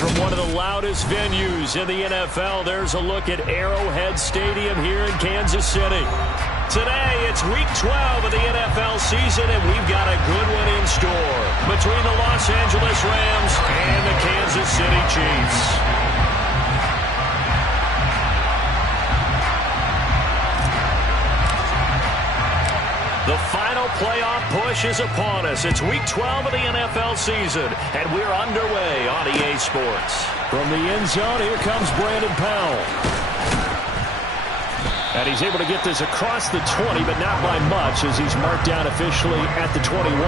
From one of the loudest venues in the NFL, there's a look at Arrowhead Stadium here in Kansas City. Today, it's Week 12 of the NFL season, and we've got a good one in store between the Los Angeles Rams and the Kansas City Chiefs. The final playoff push is upon us. It's Week 12 of the NFL season, and we're underway on EA Sports. From the end zone, here comes Brandon Powell. And he's able to get this across the 20, but not by much, as he's marked down officially at the 21.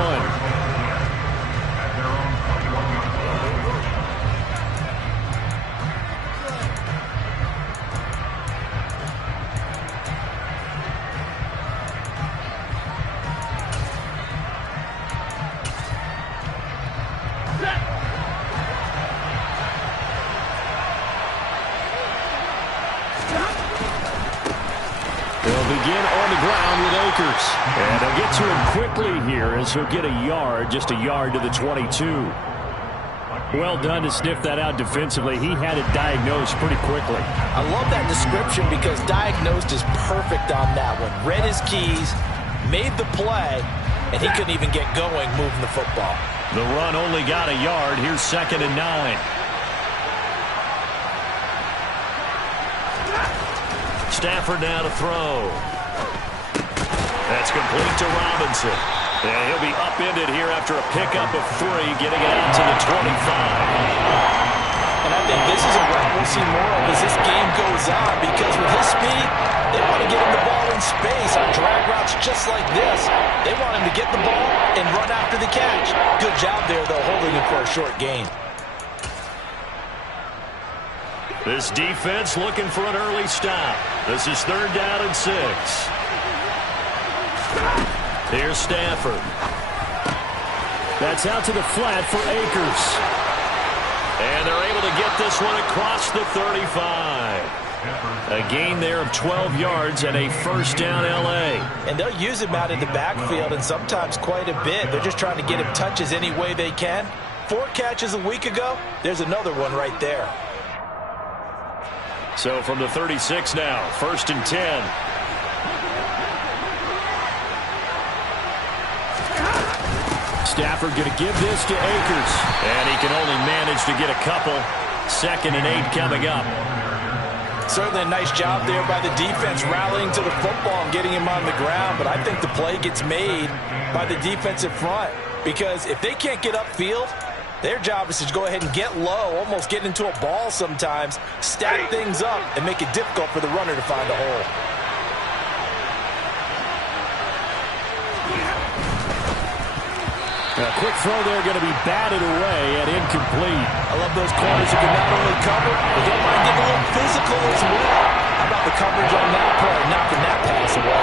And they'll get to him quickly here as he'll get a yard, just a yard to the 22. Well done to sniff that out defensively. He had it diagnosed pretty quickly. I love that description because diagnosed is perfect on that one. Read his keys, made the play, and he couldn't even get going moving the football. The run only got a yard. Here's 2nd and 9. Stafford now to throw. That's complete to Robinson. And he'll be upended here after a pickup of 3, getting it out to the 25. And I think this is a run we'll see more of as this game goes on, because with his speed, they want to get him the ball in space on drag routes just like this. They want him to get the ball and run after the catch. Good job there, though, holding him for a short gain. This defense looking for an early stop. This is 3rd down and 6. Here's Stafford. That's out to the flat for Akers. And they're able to get this one across the 35. A gain there of 12 yards and a 1st down L.A. And they'll use him out in the backfield, and sometimes quite a bit. They're just trying to get him touches any way they can. 4 catches a week ago. There's another one right there. So from the 36 now, 1st and 10. Stafford going to give this to Akers. And he can only manage to get a couple. 2nd and 8 coming up. Certainly a nice job there by the defense rallying to the football and getting him on the ground. But I think the play gets made by the defensive front. Because if they can't get upfield, their job is to go ahead and get low, almost get into a ball sometimes, stack things up, and make it difficult for the runner to find a hole. A quick throw there going to be batted away and incomplete. I love those corners who can not only cover, but don't mind getting a little physical as well. How about the coverage on that play, knocking that pass away?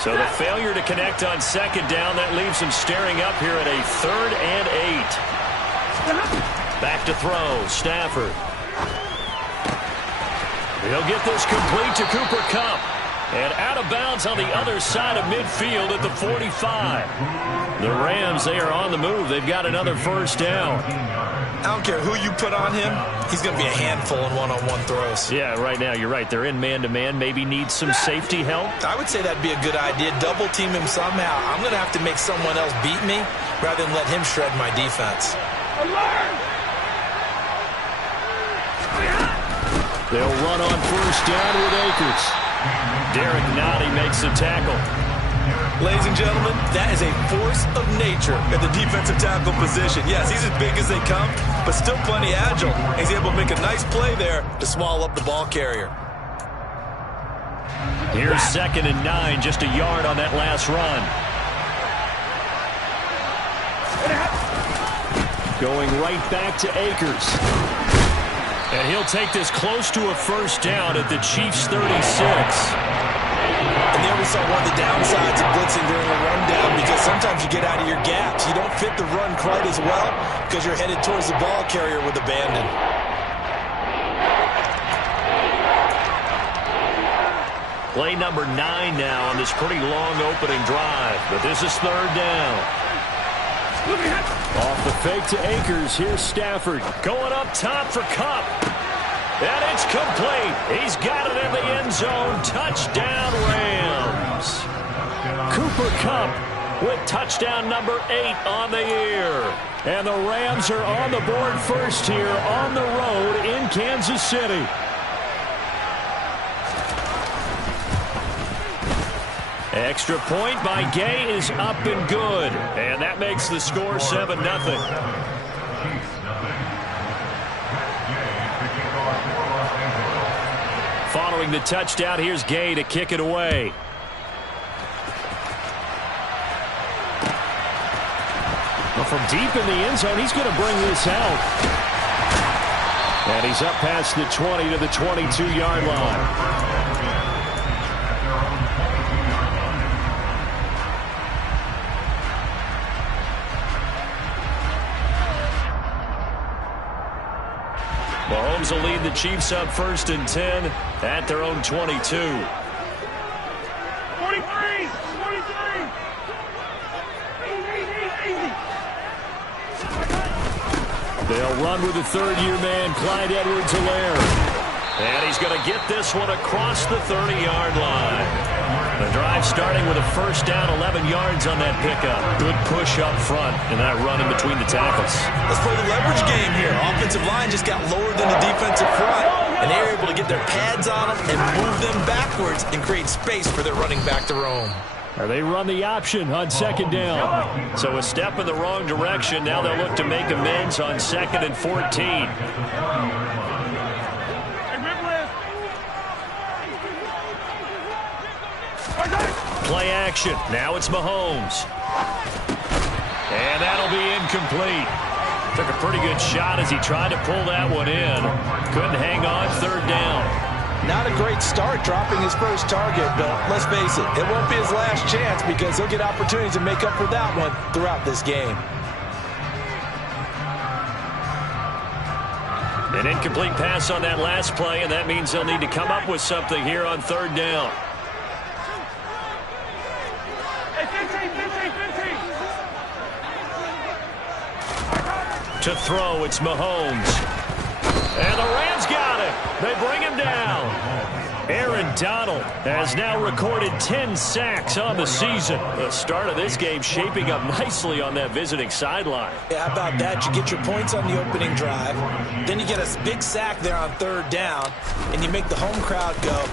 So the failure to connect on 2nd down, that leaves him staring up here at a 3rd and 8. Back to throw, Stafford. He'll get this complete to Cooper Kupp. And out of bounds on the other side of midfield at the 45. The Rams, they are on the move. They've got another 1st down. I don't care who you put on him. He's going to be a handful in one-on-one throws. Yeah, right now you're right. They're in man-to-man. Maybe need some safety help. I would say that'd be a good idea. Double team him somehow. I'm going to have to make someone else beat me rather than let him shred my defense. They'll run on 1st down with Akers. Derek Nottie makes the tackle. Ladies and gentlemen, that is a force of nature at the defensive tackle position. Yes, he's as big as they come, but still plenty agile. He's able to make a nice play there to swallow up the ball carrier. Here's 2nd and 9, just a yard on that last run. Going right back to Akers. And he'll take this close to a 1st down at the Chiefs' 36. And there we saw one of the downsides of blitzing during a rundown, because sometimes you get out of your gaps. You don't fit the run quite as well because you're headed towards the ball carrier with abandon. Play number 9 now on this pretty long opening drive. But this is third down. Off the fake to Akers. Here's Stafford. Going up top for Kupp. And it's complete. He's got it in the end zone. Touchdown, Rams. Cooper Kupp with touchdown number 8 on the year. And the Rams are on the board first here on the road in Kansas City. Extra point by Gay is up and good. And that makes the score 7-0. Following the touchdown, here's Gay to kick it away. Well, from deep in the end zone, he's going to bring this out. And he's up past the 20 to the 22-yard line. Mahomes will lead the Chiefs up 1st and 10 at their own 22. 43! 43! Easy! They'll run with the third-year man, Clyde Edwards-Helaire. And he's going to get this one across the 30-yard line. The drive starting with a first down, 11 yards on that pickup. Good push up front and that run in between the tackles. Let's play the leverage game here. Offensive line just got lower than the defensive front, and they're able to get their pads on them and move them backwards and create space for their running back to roam. Or they run the option on 2nd down. So a step in the wrong direction. Now they'll look to make amends on 2nd and 14. Play action. Now it's Mahomes. And that'll be incomplete. Took a pretty good shot as he tried to pull that one in. Couldn't hang on 3rd down. Not a great start dropping his first target, but let's face it, it won't be his last chance because he'll get opportunities to make up for that one throughout this game. An incomplete pass on that last play, and that means they'll need to come up with something here on 3rd down. To throw, it's Mahomes. And the Rams got it. They bring him down. Aaron Donald has now recorded 10 sacks on the season. The start of this game shaping up nicely on that visiting sideline. Yeah, how about that? You get your points on the opening drive. Then you get a big sack there on 3rd down. And you make the home crowd go,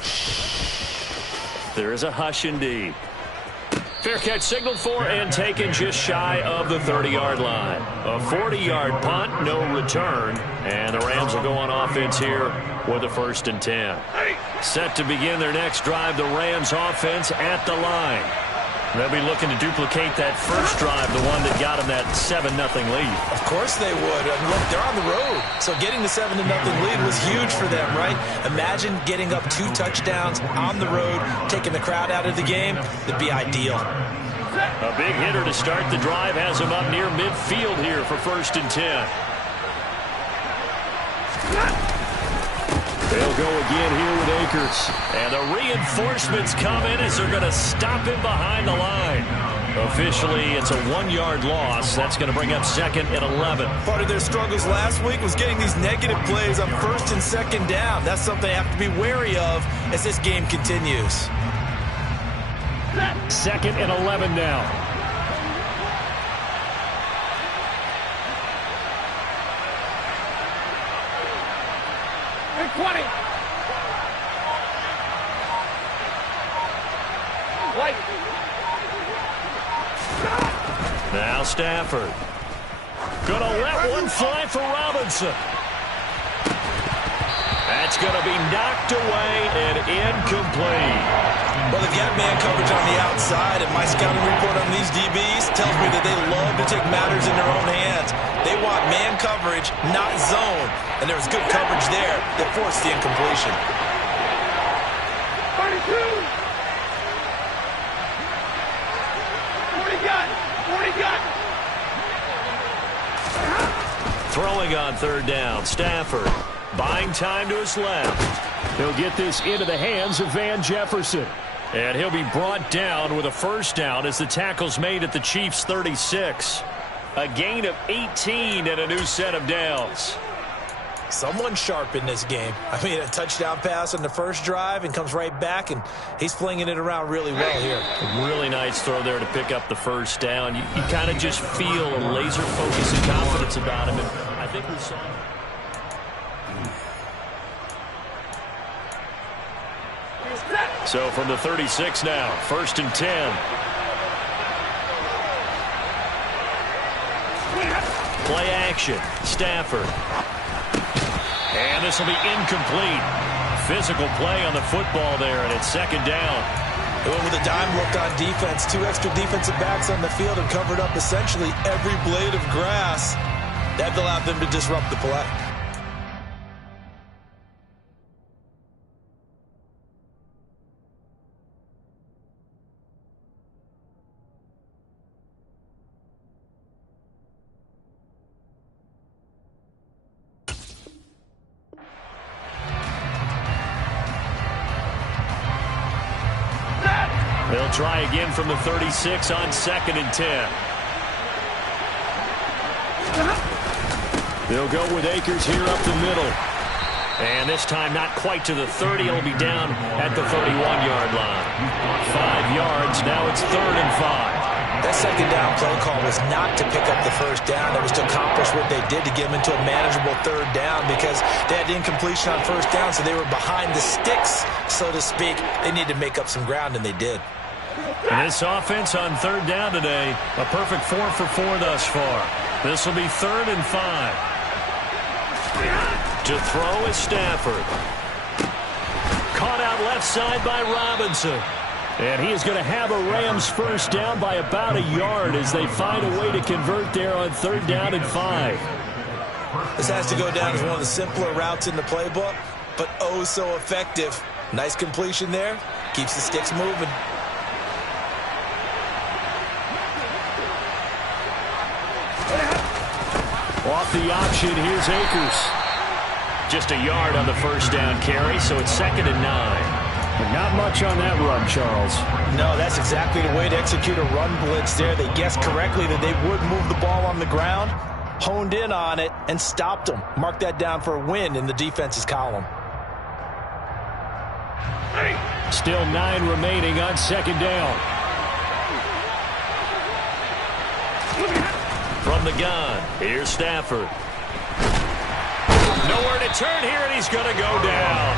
shh. There is a hush indeed. Fair catch signaled for and taken just shy of the 30-yard line. A 40-yard punt, no return. And the Rams will go on offense here with a 1st and 10. Set to begin their next drive, the Rams offense at the line. They'll be looking to duplicate that first drive, the one that got them that 7-0 lead. Of course they would. I mean, look, they're on the road. So getting the 7-0 lead was huge for them, right? Imagine getting up 2 touchdowns on the road, taking the crowd out of the game. It'd be ideal. A big hitter to start the drive has him up near midfield here for 1st and 10. They'll go again here with Akers. And the reinforcements come in as they're going to stop him behind the line. Officially, it's a 1-yard loss. That's going to bring up 2nd and 11. Part of their struggles last week was getting these negative plays on 1st and 2nd down. That's something they have to be wary of as this game continues. 2nd and 11 now. Hey, 20. White. Now Stafford. Gonna let one fly for Robinson. That's gonna be knocked away and incomplete. Well, they've got man coverage on the outside, and my scouting report on these DBs tells me that they love to take matters in their own hands. They want man coverage, not zone. And there was good coverage there that forced the incompletion. 32. 40 gun. 40 gun. Throwing on 3rd down, Stafford buying time to his left. He'll get this into the hands of Van Jefferson. And he'll be brought down with a first down as the tackle's made at the Chiefs' 36. A gain of 18 and a new set of downs. Someone sharp in this game. I mean, a touchdown pass on the first drive and comes right back, and he's flinging it around really well here. A really nice throw there to pick up the first down. You kind of just feel a laser focus and confidence about him. And I think we saw him. So from the 36 now, 1st and 10. Play action. Stafford. And this will be incomplete. Physical play on the football there, and it's 2nd down. They went with a dime look on defense. 2 extra defensive backs on the field and covered up essentially every blade of grass. That allowed them to disrupt the play. They'll try again from the 36 on 2nd and 10. They'll go with Akers here up the middle. And this time not quite to the 30. It'll be down at the 31-yard line. 5 yards. Now it's 3rd and 5. That 2nd down play call was not to pick up the first down. It was to accomplish what they did to get them into a manageable 3rd down because they had incompletion on first down, so they were behind the sticks, so to speak. They needed to make up some ground, and they did. And this offense on 3rd down today, a perfect 4 for 4 thus far. This will be 3rd and 5. To throw is Stafford. Caught out left side by Robinson. And he is going to have a Rams first down by about a yard as they find a way to convert there on 3rd down and 5. This has to go down as one of the simpler routes in the playbook, but oh so effective. Nice completion there. Keeps the sticks moving. Off the option, here's Akers. Just a yard on the first down carry, so it's 2nd and 9. Not much on that run, Charles. No, that's exactly the way to execute a run blitz there. They guessed correctly that they would move the ball on the ground, honed in on it, and stopped them. Mark that down for a win in the defense's column. Still 9 remaining on 2nd down. From the gun, here's Stafford. Nowhere to turn here, and he's going to go down.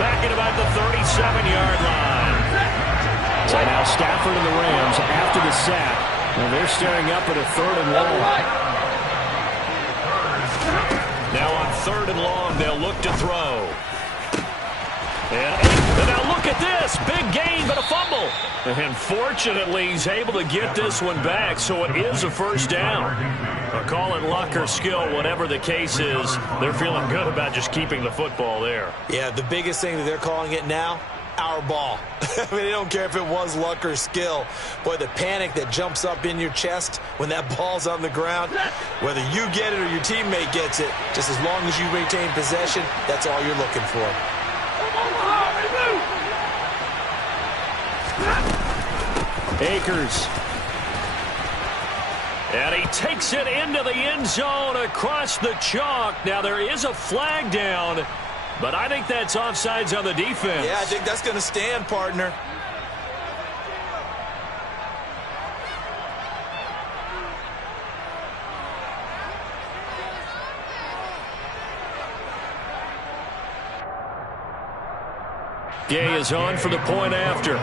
Back at about the 37-yard line. So now Stafford and the Rams after the sack. And they're staring up at a 3rd and long. Now on 3rd and long, they'll look to throw. And now look at this. Big gain, but a fumble. And fortunately, he's able to get this one back, so it is a first down. Call it luck or skill, whatever the case is. They're feeling good about just keeping the football there. Yeah, the biggest thing that they're calling it now, our ball. I mean, they don't care if it was luck or skill. Boy, the panic that jumps up in your chest when that ball's on the ground, whether you get it or your teammate gets it, just as long as you retain possession, that's all you're looking for. Akers. And he takes it into the end zone across the chalk. Now, there is a flag down, but I think that's offsides on the defense. Yeah, I think that's going to stand, partner. Gay is on for the point after.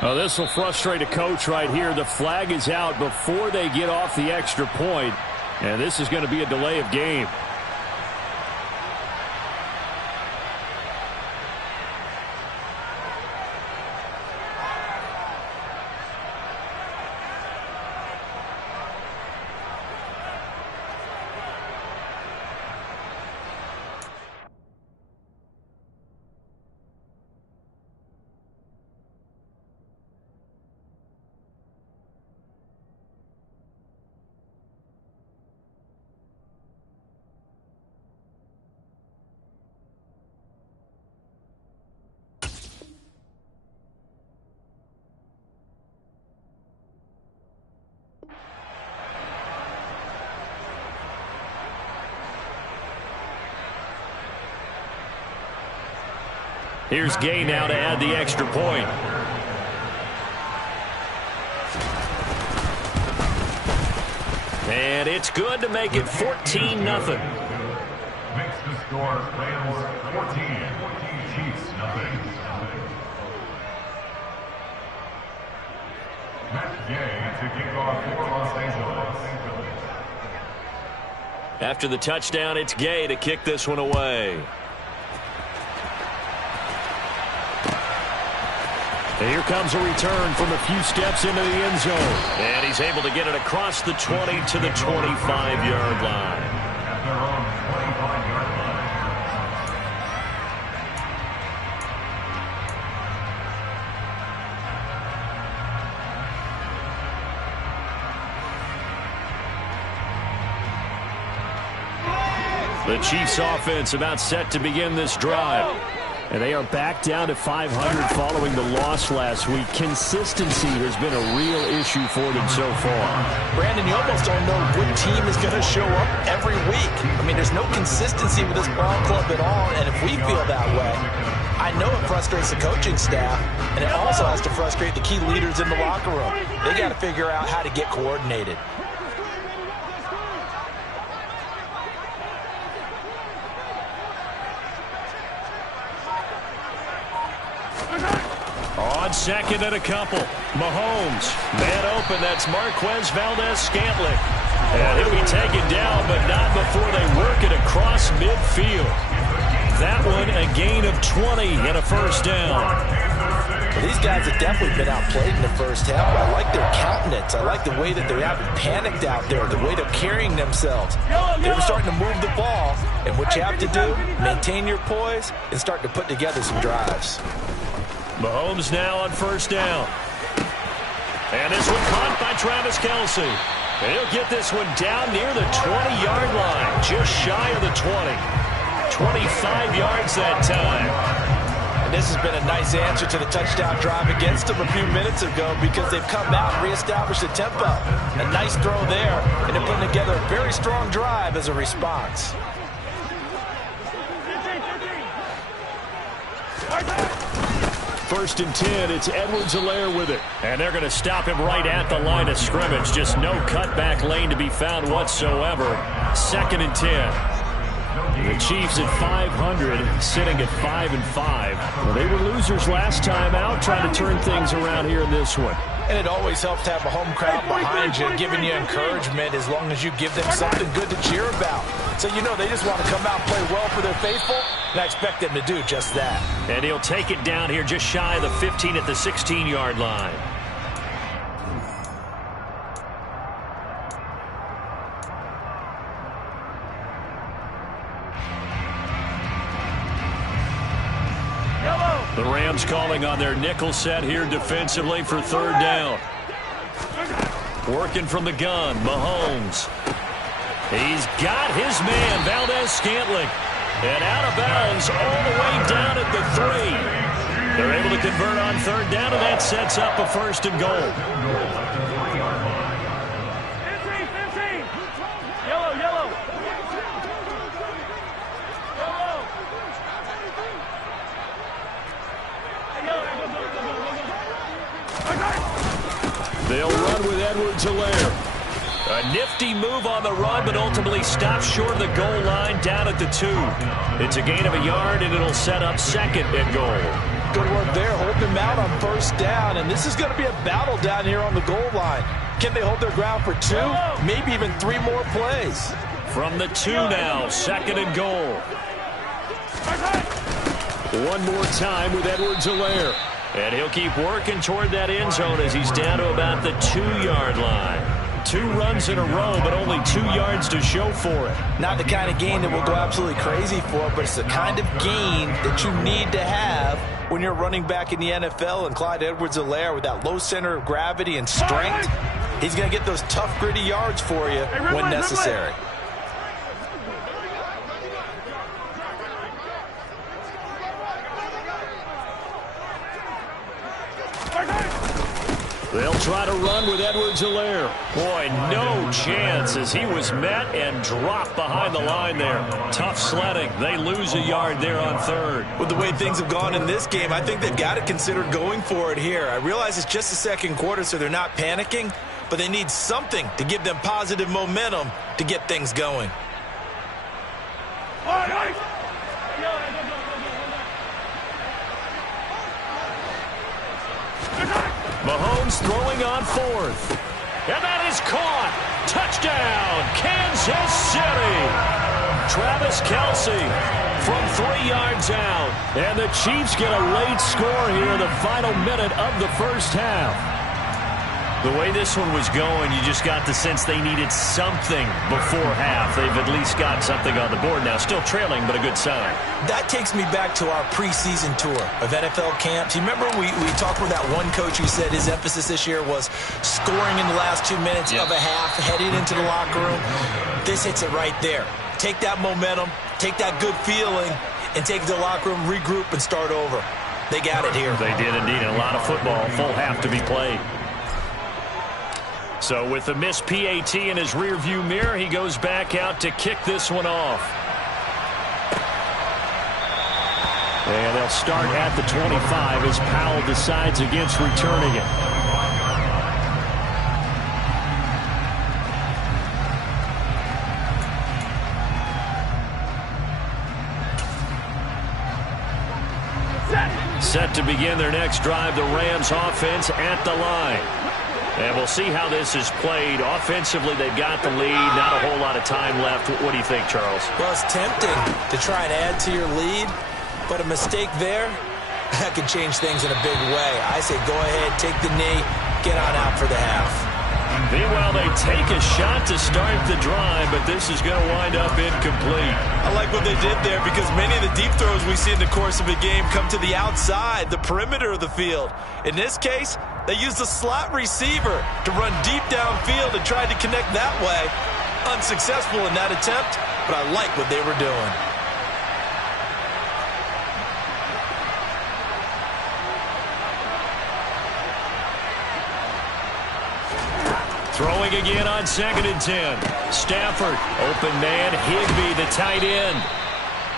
Oh, this will frustrate a coach right here. The flag is out before they get off the extra point, and this is going to be a delay of game. Here's Gay now to add the extra point. And it's good to make it 14-0. Makes the score Rams 14, Chiefs nothing. Matt Gay to kick off for Los Angeles. After the touchdown, it's Gay to kick this one away. And here comes a return from a few steps into the end zone. And he's able to get it across the 20 to the 25-yard line. At their own 25-yard line. The Chiefs offense about set to begin this drive. And they are back down to 500 following the loss last week. Consistency has been a real issue for them so far. Brandon, you almost don't know what team is going to show up every week. I mean, there's no consistency with this ball club at all, and if we feel that way, I know it frustrates the coaching staff, and it also has to frustrate the key leaders in the locker room. They got to figure out how to get coordinated. On second and a couple, Mahomes, man open, that's Marquez Valdes-Scantling. And he'll be taken down, but not before they work it across midfield. That one, a gain of 20 and a first down. Well, these guys have definitely been outplayed in the first half, but I like their countenance. I like the way that they haven't panicked out there, the way they're carrying themselves. They were starting to move the ball, and what you have to do, maintain your poise and start to put together some drives. Mahomes now on first down. And this one caught by Travis Kelce. And he'll get this one down near the 20-yard line, just shy of the 20. 25 yards that time. And this has been a nice answer to the touchdown drive against them a few minutes ago because they've come out and reestablished the tempo. A nice throw there, and they're putting together a very strong drive as a response. First and 10, it's Edwards-Helaire with it. And they're going to stop him right at the line of scrimmage. Just no cutback lane to be found whatsoever. Second and 10. The Chiefs at 500, sitting at 5-5. Well, they were losers last time out, trying to turn things around here in this one. And it always helps to have a home crowd behind you, giving you encouragement as long as you give them something good to cheer about. So you know they just want to come out and play well for their faithful, and I expect them to do just that. And he'll take it down here just shy of the 15 at the 16-yard line. The Rams calling on their nickel set here defensively for third down. Working from the gun, Mahomes. He's got his man, Valdes-Scantling. And out of bounds all the way down at the 3. They're able to convert on third down, and that sets up a first and goal. They'll run with Edwards-Helaire. A nifty move on the run, but ultimately stops short of the goal line down at the 2. It's a gain of a yard, and it'll set up second and goal. Good work there, holding him out on first down. And this is going to be a battle down here on the goal line. Can they hold their ground for 2, maybe even 3 more plays? From the 2 now, 2nd and goal. One more time with Edwards-Helaire. And he'll keep working toward that end zone as he's down to about the 2-yard line. 2 runs in a row, but only 2 yards to show for it. Not the kind of gain that we'll go absolutely crazy for, but it's the kind of gain that you need to have when you're running back in the NFL. And Clyde Edwards-Helaire, with that low center of gravity and strength, he's going to get those tough, gritty yards for you when necessary. They'll try to run with Edwards-Helaire. Boy, no chance as he was met and dropped behind the line there. Tough sledding. They lose a yard there on 3rd. With the way things have gone in this game, I think they've got to consider going for it here. I realize it's just the 2nd quarter, so they're not panicking, but they need something to give them positive momentum to get things going. Mahomes throwing on 4th. And that is caught. Touchdown, Kansas City. Travis Kelce from 3 yards out. And the Chiefs get a late score here in the final minute of the first half. The way this one was going, you just got the sense they needed something before half. They've at least got something on the board now. Still trailing, but a good sign. That takes me back to our preseason tour of NFL camps. You remember we talked with that one coach who said his emphasis this year was scoring in the last 2 minutes of a half, heading into the locker room. This hits it right there. Take that momentum, take that good feeling, and take it to the locker room, regroup, and start over. They got it here. They did indeed. A lot of football, full half to be played. So with the missed PAT in his rearview mirror, he goes back out to kick this one off. And they'll start at the 25 as Powell decides against returning it. Set to begin their next drive, the Rams offense at the line. And we'll see how this is played. Offensively, they've got the lead. Not a whole lot of time left. What do you think, Charles? Well, it's tempting to try and add to your lead, but a mistake there, that could change things in a big way. I say go ahead, take the knee, get on out for the half. Meanwhile, they take a shot to start the drive, but this is going to wind up incomplete. I like what they did there because many of the deep throws we see in the course of a game come to the outside, the perimeter of the field. In this case, they used a slot receiver to run deep downfield and tried to connect that way. Unsuccessful in that attempt, but I like what they were doing. Throwing again on 2nd and 10. Stafford, open man, Higbee, the tight end.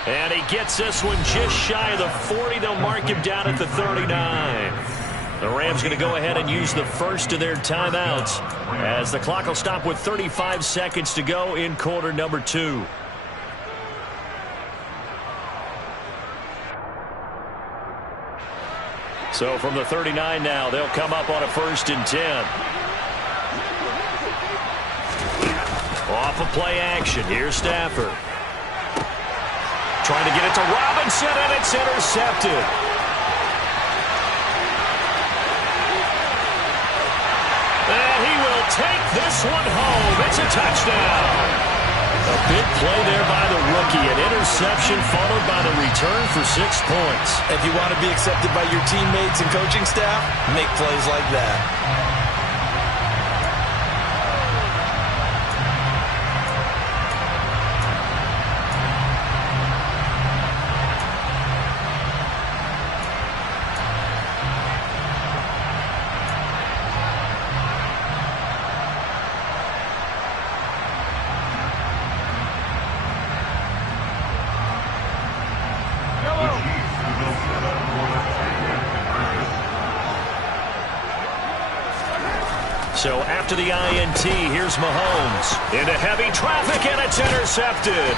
And he gets this one just shy of the 40. They'll mark him down at the 39. The Rams going to go ahead and use the first of their timeouts as the clock will stop with 35 seconds to go in quarter number 2. So from the 39 now, they'll come up on a 1st and 10. Off of play action. Here's Stafford. Trying to get it to Robinson, and it's intercepted. And he will take this one home. It's a touchdown. A big play there by the rookie. An interception followed by the return for 6 points. If you want to be accepted by your teammates and coaching staff, make plays like that. So after the INT, here's Mahomes into heavy traffic, and it's intercepted.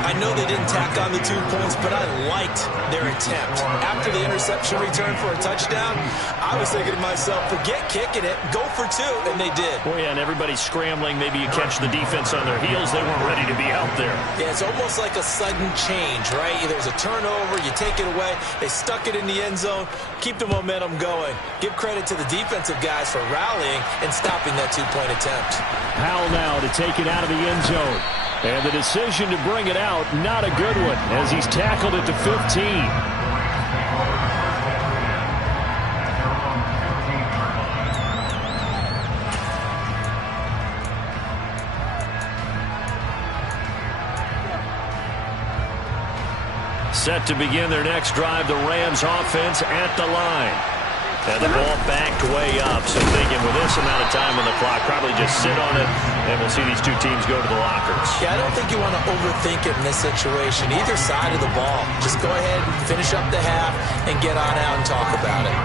I I know they didn't tack on the 2 points, but I liked their attempt. After the interception return for a touchdown, I was thinking to myself, forget kicking it, go for 2, and they did. Oh, yeah, and everybody's scrambling. Maybe you catch the defense on their heels. They weren't ready to be out there. Yeah, it's almost like a sudden change, right? There's a turnover, you take it away, they stuck it in the end zone, keep the momentum going. Give credit to the defensive guys for rallying and stopping that 2-point attempt. Powell now to take it out of the end zone. And the decision to bring it out, not a good one, as he's tackled at the 15. Set to begin their next drive, the Rams offense at the line. And the ball backed way up, so thinking with this amount of time on the clock, probably just sit on it, and we'll see these two teams go to the lockers. Yeah, I don't think you want to overthink it in this situation. Either side of the ball. Just go ahead and finish up the half and get on out and talk about it.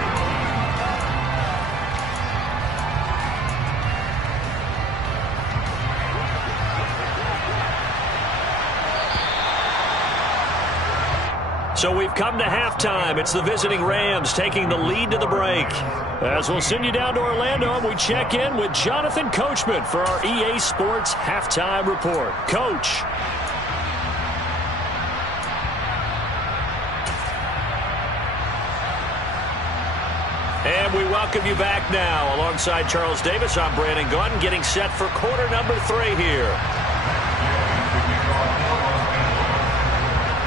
So we've come to halftime. It's the visiting Rams taking the lead to the break. As we'll send you down to Orlando, and we check in with Jonathan Coachman for our EA Sports Halftime Report. Coach. And we welcome you back now. Alongside Charles Davis, I'm Brandon Gaudin, getting set for quarter number 3 here.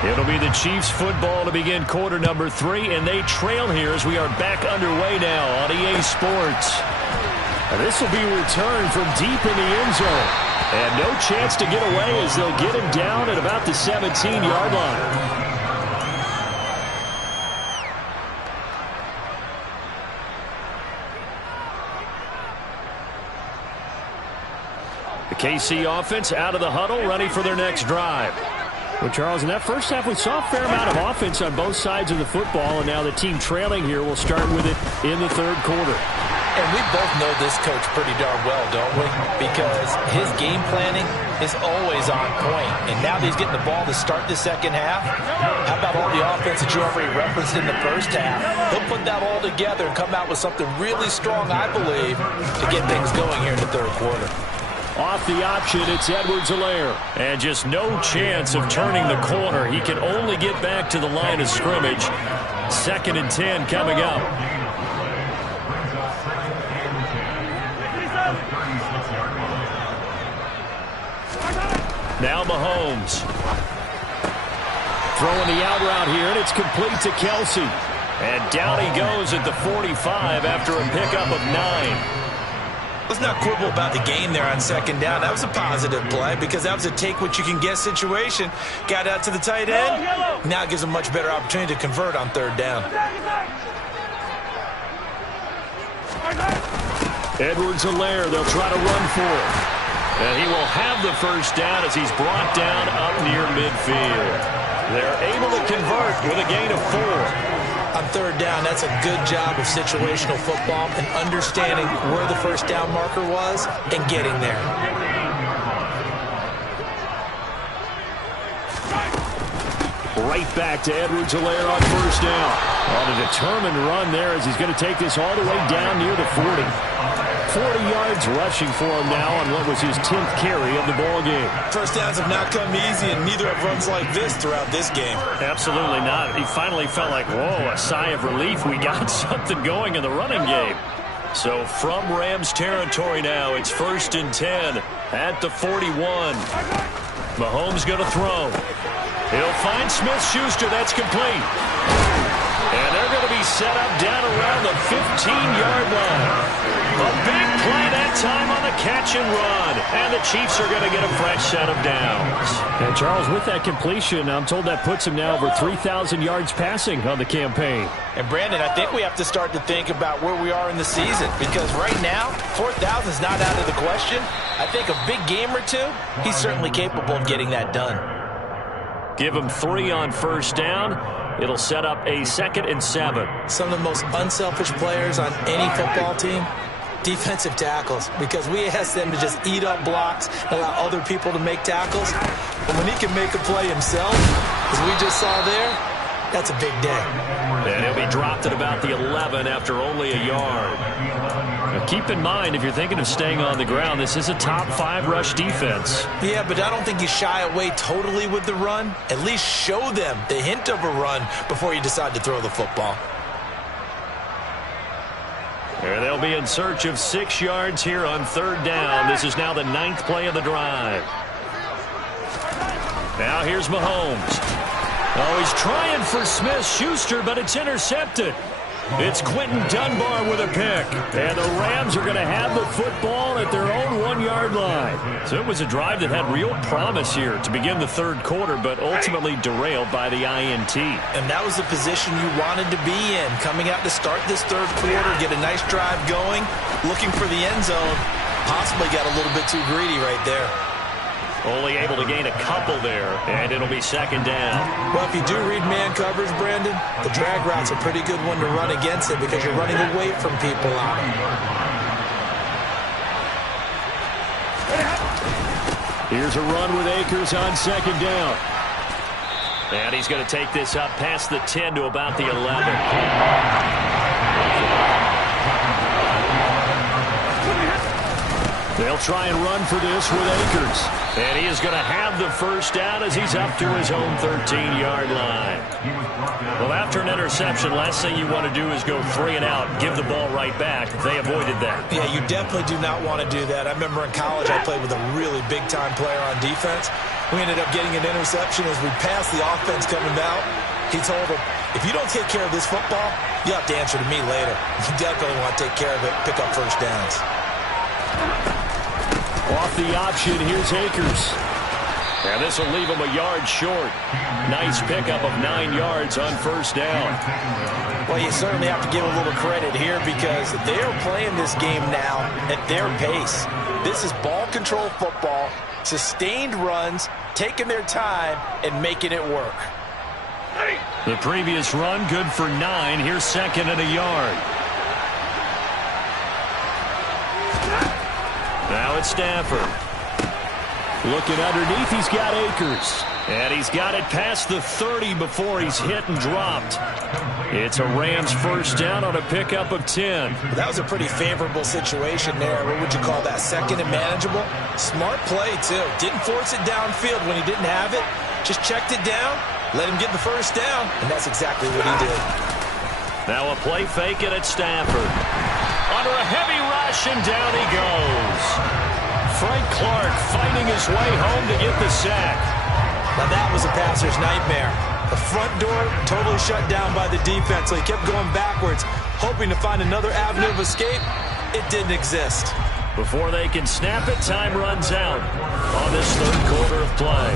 It'll be the Chiefs football to begin quarter number 3, and they trail here as we are back underway now on EA Sports. And this will be returned from deep in the end zone. And no chance to get away as they'll get him down at about the 17-yard line. The KC offense out of the huddle, ready for their next drive. Well, Charles, in that first half, we saw a fair amount of offense on both sides of the football, and now the team trailing here will start with it in the third quarter. And we both know this coach pretty darn well, don't we? Because his game planning is always on point. And now that he's getting the ball to start the second half, how about all the offense that you already referenced in the first half? He'll put that all together and come out with something really strong, I believe, to get things going here in the third quarter. Off the option, it's Edwards-Helaire. And just no chance of turning the corner. He can only get back to the line of scrimmage. 2nd and 10 coming up. Now Mahomes. Throwing the out route here, and it's complete to Kelsey. And down he goes at the 45 after a pickup of 9. Let's not quibble about the game there on 2nd down. That was a positive play because that was a take-what-you-can-get situation. Got out to the tight end. Now it gives a much better opportunity to convert on 3rd down. Edwards-Helaire, they'll try to run for it. And he will have the first down as he's brought down up near midfield. They're able to convert with a gain of 4. On 3rd down, that's a good job of situational football and understanding where the first down marker was and getting there. Right back to Edwards-Helaire on 1st down. On a determined run there as he's going to take this all the way down near the 40. 40 yards rushing for him now on what was his 10th carry of the ball game. First downs have not come easy, and neither have runs like this throughout this game. Absolutely not. He finally felt like, whoa, a sigh of relief. We got something going in the running game. So from Rams territory now, it's 1st and 10 at the 41. Mahomes going to throw. He'll find Smith-Schuster. That's complete. And they're going to be set up down around the 15-yard line. A big play that time on the catch and run. And the Chiefs are going to get a fresh set of downs. And Charles, with that completion, I'm told that puts him now over 3,000 yards passing on the campaign. And Brandon, I think we have to start to think about where we are in the season. Because right now, 4,000 is not out of the question. I think a big game or two, he's certainly capable of getting that done. Give him 3 on 1st down. It'll set up a 2nd and 7. Some of the most unselfish players on any football team Defensive tackles, because we ask them to just eat up blocks and allow other people to make tackles. And when he can make a play himself, as we just saw there, that's a big day. And he'll be dropped at about the 11 after only a yard. Now keep in mind, if you're thinking of staying on the ground, this is a top 5 rush defense. Yeah, but I don't think you shy away totally with the run. At least show them the hint of a run before you decide to throw the football. And they'll be in search of 6 yards here on 3rd down. This is now the 9th play of the drive. Now here's Mahomes. Oh, he's trying for Smith-Schuster, but it's intercepted. It's Quentin Dunbar with a pick. And the Rams are going to have the football at their own 1-yard line. So it was a drive that had real promise here to begin the 3rd quarter, but ultimately derailed by the INT. And that was the position you wanted to be in. Coming out to start this 3rd quarter, get a nice drive going, looking for the end zone. Possibly got a little bit too greedy right there. Only able to gain a couple there, and it'll be 2nd down. Well, if you do read man coverage, Brandon, the drag route's a pretty good one to run against it because you're running away from people on it. Here's a run with Akers on 2nd down. And he's going to take this up past the 10 to about the 11. They'll try and run for this with Akers. And he is going to have the 1st down as he's up to his own 13-yard line. Well, after an interception, last thing you want to do is go 3 and out, give the ball right back. They avoided that. Yeah, you definitely do not want to do that. I remember in college I played with a really big-time player on defense. We ended up getting an interception as we passed the offense coming out. He told him, if you don't take care of this football, you have to answer to me later. You definitely want to take care of it, pick up 1st downs. Off the option, here's Akers. And this will leave him a yard short. Nice pickup of 9 yards on 1st down. Well, you certainly have to give a little credit here because they're playing this game now at their pace. This is ball control football, sustained runs, taking their time, and making it work. The previous run, good for 9. Here's 2nd and a yard. Now it's Stafford. Looking underneath, he's got Akers. And he's got it past the 30 before he's hit and dropped. It's a Rams 1st down on a pickup of 10. That was a pretty favorable situation there. What would you call that? 2nd and manageable? Smart play, too. Didn't force it downfield when he didn't have it. Just checked it down, let him get the 1st down, and that's exactly what he did. Now a play fake it at Stafford. Under a heavy rush, and down he goes. Frank Clark fighting his way home to get the sack. Now that was a passer's nightmare. The front door totally shut down by the defense, so he kept going backwards, hoping to find another avenue of escape. It didn't exist. Before they can snap it, time runs out on this 3rd quarter of play.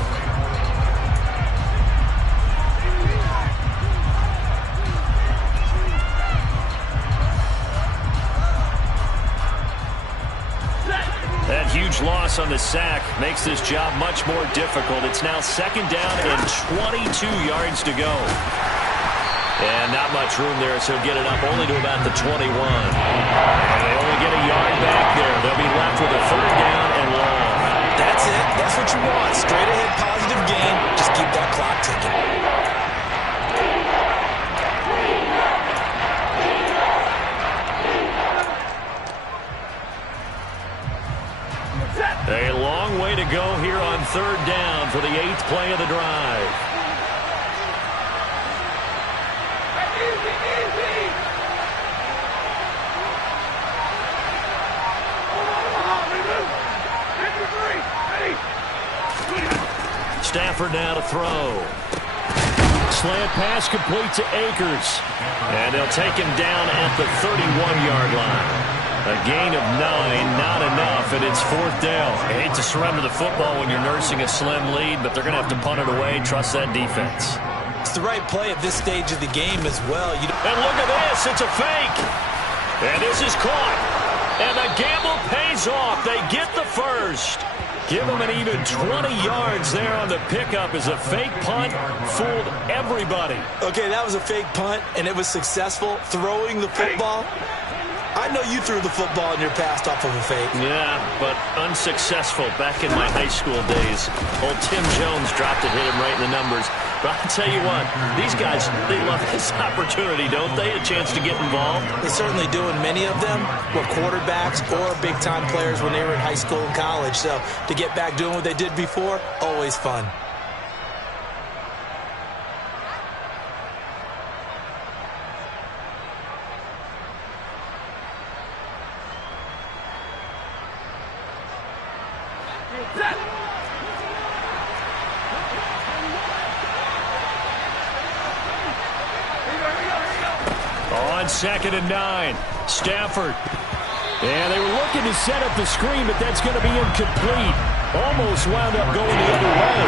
That huge loss on the sack makes this job much more difficult. It's now 2nd down and 22 yards to go. And not much room there, so get it up only to about the 21. And they only get a yard back there. They'll be left with a 3rd down and long. That's it. That's what you want. Straight ahead positive gain. Just keep that clock ticking. A long way to go here on 3rd down for the 8th play of the drive. Stafford now to throw. Slant pass complete to Akers. And they'll take him down at the 31-yard line. A gain of 9, not enough, and it's 4th down. I hate to surrender the football when you're nursing a slim lead, but they're going to have to punt it away. Trust that defense. It's the right play at this stage of the game as well. And look at this. It's a fake. And this is caught. And the gamble pays off. They get the 1st. Give them an even 20 yards there on the pickup as a fake punt fooled everybody. Okay, that was a fake punt, and it was successful throwing the football. I know you threw the football in your past off of a fake. Yeah, but unsuccessful back in my high school days. Old Tim Jones dropped it, hit him right in the numbers. But I'll tell you what, these guys, they love this opportunity, don't they? A chance to get involved. They certainly do, and many of them were quarterbacks or big-time players when they were in high school and college. So to get back doing what they did before, always fun. On 2nd and 9, Stafford. And they were looking to set up the screen, but that's going to be incomplete. Almost wound up going the other way.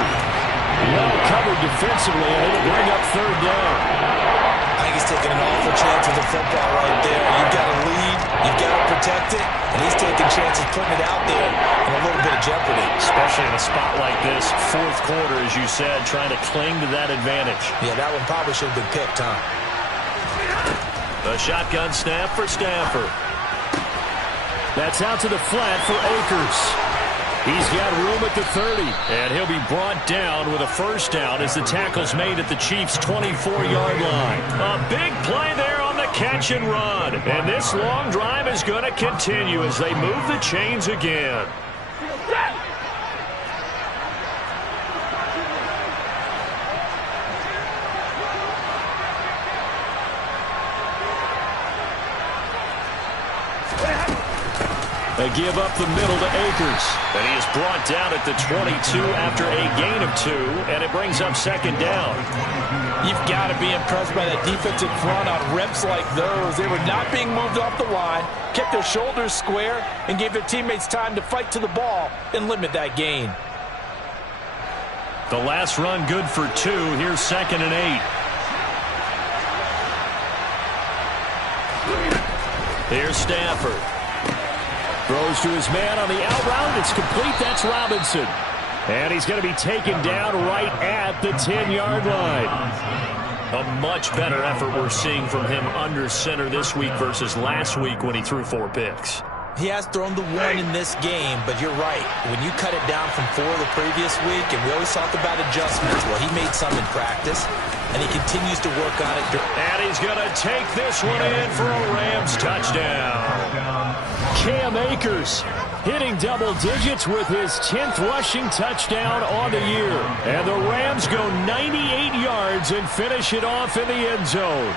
Well covered defensively, and it'll bring up 3rd down. I think he's taking an awful chance with the football right there. You've got to lead, you've got to protect it, and he's taking chances putting it out there in a little bit of jeopardy. Especially in a spot like this, 4th quarter, as you said, trying to cling to that advantage. Yeah, that one probably should have been picked, huh? A shotgun snap for Stafford. That's out to the flat for Akers. He's got room at the 30. And he'll be brought down with a 1st down as the tackle's made at the Chiefs' 24-yard line. A big play there on the catch and run. And this long drive is going to continue as they move the chains again. They give up the middle to Akers. And he is brought down at the 22 after a gain of 2, and it brings up 2nd down. You've got to be impressed by that defensive front on reps like those. They were not being moved off the line, kept their shoulders square, and gave their teammates time to fight to the ball and limit that gain. The last run good for 2. Here's 2nd and 8. Here's Stafford. Throws to his man on the out route. It's complete. That's Robinson. And he's going to be taken down right at the 10-yard line. A much better effort we're seeing from him under center this week versus last week when he threw 4 picks. He has thrown the 1 in this game, but you're right. When you cut it down from 4 the previous week, and we always talk about adjustments, well, he made some in practice, and he continues to work on it. And he's going to take this one in for a Rams touchdown. Cam Akers hitting double digits with his 10th rushing touchdown on the year. And the Rams go 98 yards and finish it off in the end zone.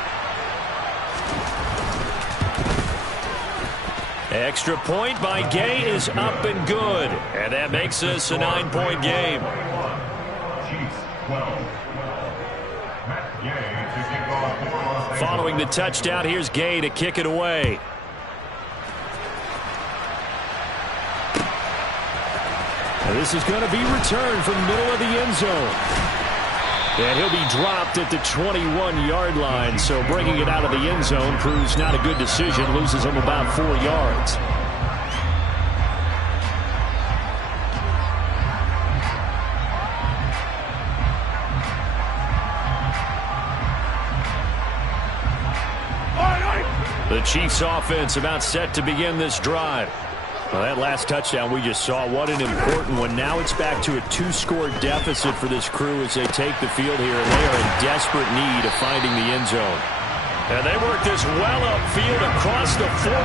Extra point by Gay is up and good. And that makes this a 9-point game. Chiefs 12. Matt Gay to kick off for Los Angeles. Following the touchdown, here's Gay to kick it away. And this is going to be returned from the middle of the end zone. And he'll be dropped at the 21-yard line, so bringing it out of the end zone proves not a good decision, loses him about 4 yards. The Chiefs offense about set to begin this drive. Well, that last touchdown we just saw, what an important one. Now it's back to a 2-score deficit for this crew as they take the field here, and they are in desperate need of finding the end zone. And they work this well upfield across the 45.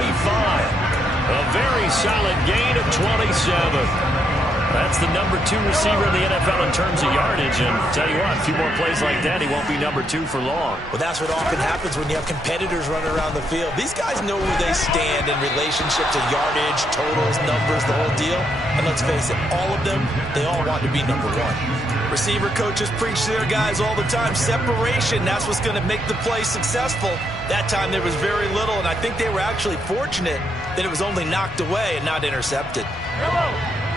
A very solid gain of 27. That's the number 2 receiver in the NFL in terms of yardage. And tell you what, a few more plays like that, he won't be number 2 for long. Well, that's what often happens when you have competitors running around the field. These guys know where they stand in relationship to yardage, totals, numbers, the whole deal. And let's face it, all of them, they all want to be number 1. Receiver coaches preach to their guys all the time. Separation, that's what's going to make the play successful. That time there was very little, and I think they were actually fortunate that it was only knocked away and not intercepted.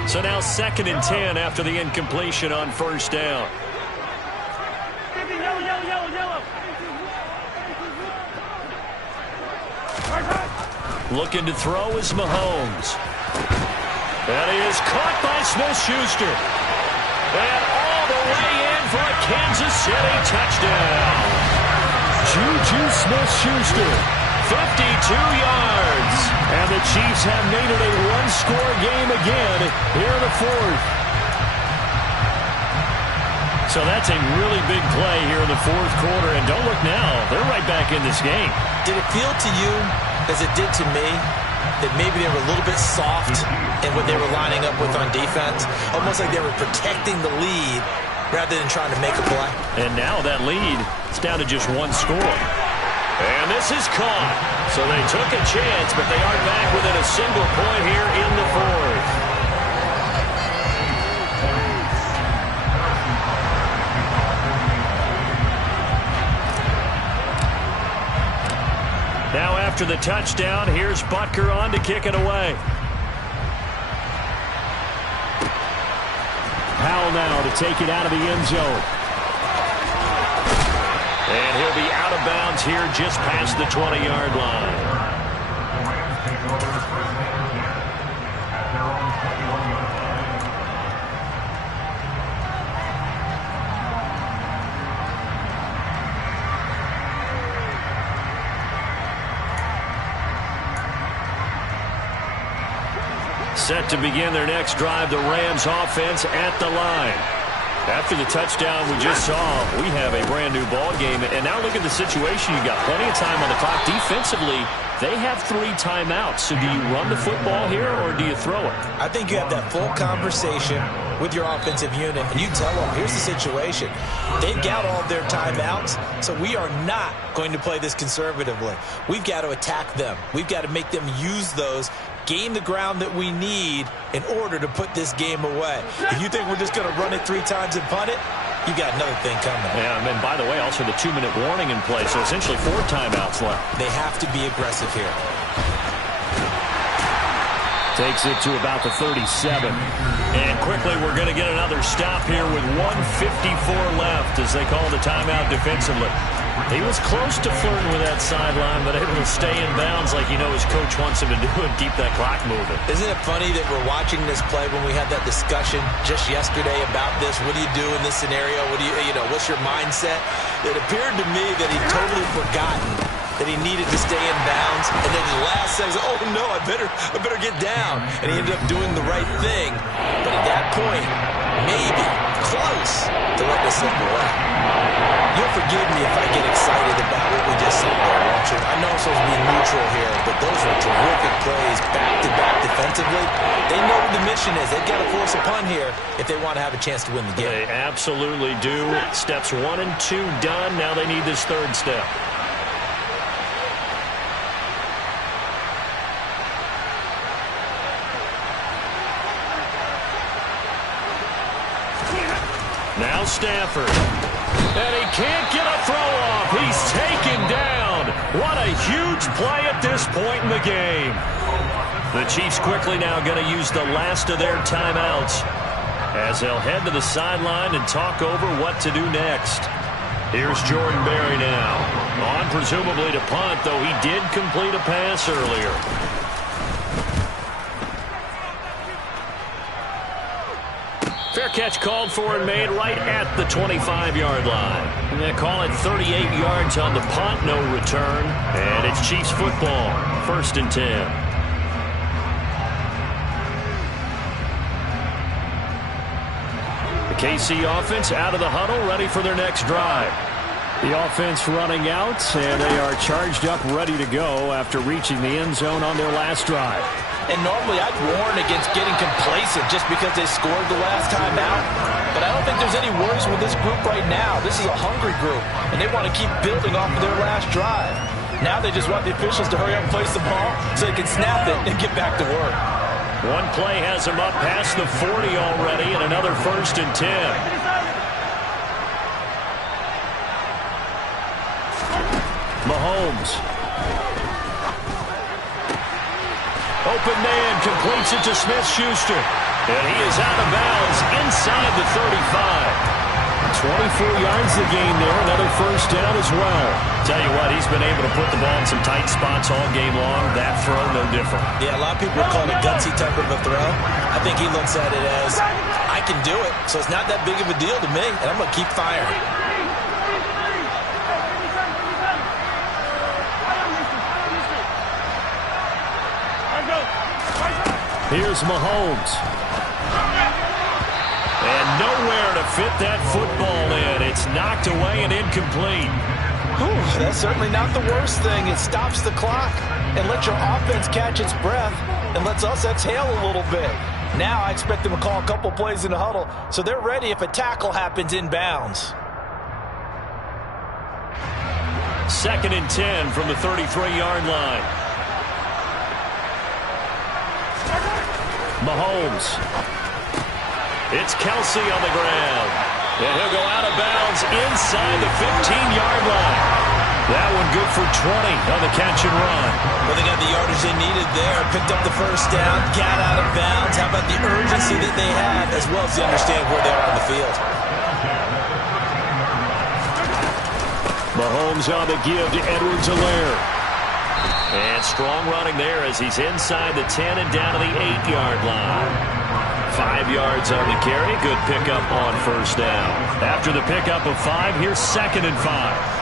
So now 2nd and 10 after the incompletion on 1st down. Looking to throw is Mahomes. And he is caught by Smith-Schuster. And all the way in for a Kansas City touchdown. Juju Smith-Schuster 52 yards. And the Chiefs have made it a one-score game again here in the fourth. So that's a really big play here in the fourth quarter. And don't look now. They're right back in this game. Did it feel to you, as it did to me, that maybe they were a little bit soft in what they were lining up with on defense? Almost like they were protecting the lead rather than trying to make a play. And now that lead is down to just one score. And this is caught. So they took a chance, but they aren't back within a single point here in the fourth. Now after the touchdown, here's Butker on to kick it away. Powell now to take it out of the end zone. And he'll be out of bounds here just past the 20-yard line. The Rams take over first and 10 at their own 21-yard line. Set to begin their next drive, the Rams offense at the line. After the touchdown we just saw, we have a brand new ball game. And now look at the situation. You got plenty of time on the clock. Defensively, they have 3 timeouts. So do you run the football here or do you throw it? I think you have that full conversation with your offensive unit, and you tell them, here's the situation. They've got all their timeouts, so we are not going to play this conservatively. We've got to attack them. We've got to make them use those, gain the ground that we need in order to put this game away. If you think we're just going to run it 3 times and punt it, you got another thing coming. Yeah, and by the way, also the 2-minute warning in play, so essentially 4 timeouts left. They have to be aggressive here. Takes it to about the 37. And quickly we're going to get another stop here with 1:54 left as they call the timeout defensively. He was close to flirting with that sideline, but able to stay in bounds like his coach wants him to do and keep that clock moving. Isn't it funny that we're watching this play when we had that discussion just yesterday about this? What do you do in this scenario? What do what's your mindset? It appeared to me that he'd totally forgotten that he needed to stay in bounds, and then the last second, oh no, I better get down. And he ended up doing the right thing. But at that point, maybe close to letting it slip away. You'll forgive me if I get excited about what we just saw there, won't you? I know I'm supposed to be neutral here, but those were terrific plays back-to-back defensively. They know what the mission is. They've got to force a punt here if they want to have a chance to win the game. They absolutely do. Steps 1 and 2 done. Now they need this 3rd step. Now Stafford. And he can't get a throw off. He's taken down. What a huge play at this point in the game. The Chiefs quickly now going to use the last of their timeouts as they'll head to the sideline and talk over what to do next. Here's Jordan Berry now. On presumably to punt, though he did complete a pass earlier. Fair catch called for and made right at the 25-yard line. And they call it 38 yards on the punt, no return. And it's Chiefs football, 1st and 10. The KC offense out of the huddle, ready for their next drive. The offense running out, and they are charged up, ready to go after reaching the end zone on their last drive. And normally I'd warn against getting complacent just because they scored the last time out. But I don't think there's any worries with this group right now. This is a hungry group, and they want to keep building off of their last drive. Now they just want the officials to hurry up and place the ball so they can snap it and get back to work. One play has them up past the 40 already, and another 1st and 10. Mahomes. Open man completes it to Smith-Schuster. And he is out of bounds inside the 35. 24 yards the gain there. Another 1st down as well. Tell you what, he's been able to put the ball in some tight spots all game long. That throw, no different. Yeah, a lot of people call it a gutsy type of a throw. I think he looks at it as, I can do it, so it's not that big of a deal to me, and I'm going to keep firing. Here's Mahomes. And nowhere to fit that football in. It's knocked away and incomplete. Whew, that's certainly not the worst thing. It stops the clock and lets your offense catch its breath and lets us exhale a little bit. Now I expect them to call a couple plays in the huddle so they're ready if a tackle happens inbounds. 2nd and 10 from the 33-yard line. Mahomes. It's Kelsey on the ground. And he'll go out of bounds inside the 15-yard line. That one good for 20 on the catch and run. Well, they got the yardage they needed there. Picked up the first down, got out of bounds. How about the urgency that they have as well as they understand where they are on the field? Mahomes on the give to Edwards-Helaire. And strong running there as he's inside the 10 and down to the 8-yard line. 5 yards on the carry. Good pickup on first down. After the pickup of 5, here's 2nd and 5.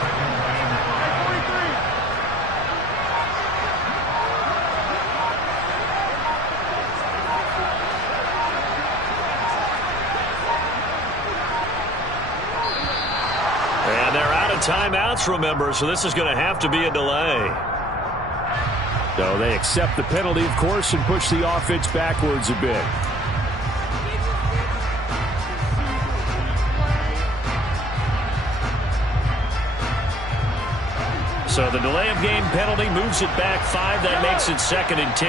And they're out of timeouts, remember, so this is going to have to be a delay. So they accept the penalty, of course, and push the offense backwards a bit. So the delay of game penalty moves it back 5. That makes it 2nd and 10.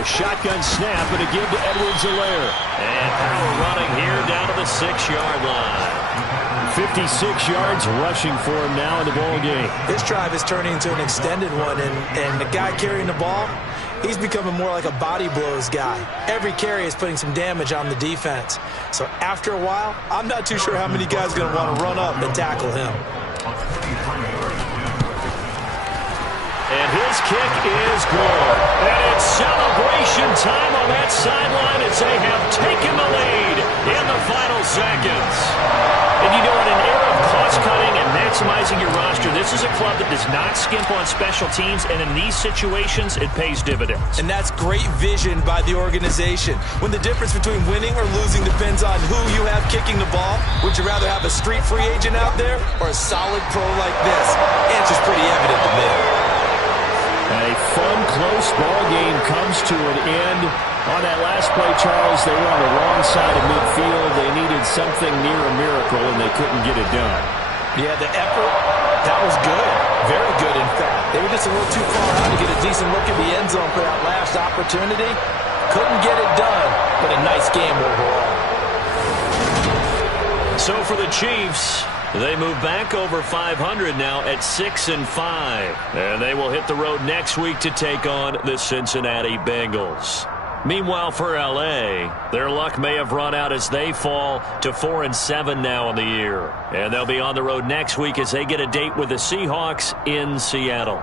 A shotgun snap and a give to Edwards-Helaire. And power running here down to the 6-yard line. 56 yards rushing for him now in the ball game. This drive is turning into an extended one, and the guy carrying the ball, he's becoming more like a body blows guy. Every carry is putting some damage on the defense. So after a while, I'm not too sure how many guys are going to want to run up and tackle him. And his kick is good. And it's celebration time on that sideline as they have taken the lead in the final seconds. And you know, in an era of cost-cutting and maximizing your roster, this is a club that does not skimp on special teams, and in these situations, it pays dividends. And that's great vision by the organization. When the difference between winning or losing depends on who you have kicking the ball, would you rather have a street free agent out there or a solid pro like this? Answer's pretty evident to me. A fun, close ball game comes to an end. On that last play, Charles, they were on the wrong side of midfield. They needed something near a miracle, and they couldn't get it done. Yeah, the effort, that was good. Very good, in fact. They were just a little too far out to get a decent look at the end zone for that last opportunity. Couldn't get it done, but a nice game overall. So for the Chiefs, they move back over 500 now at 6-5. And they will hit the road next week to take on the Cincinnati Bengals. Meanwhile, for L.A., their luck may have run out as they fall to 4-7 now in the year. And they'll be on the road next week as they get a date with the Seahawks in Seattle.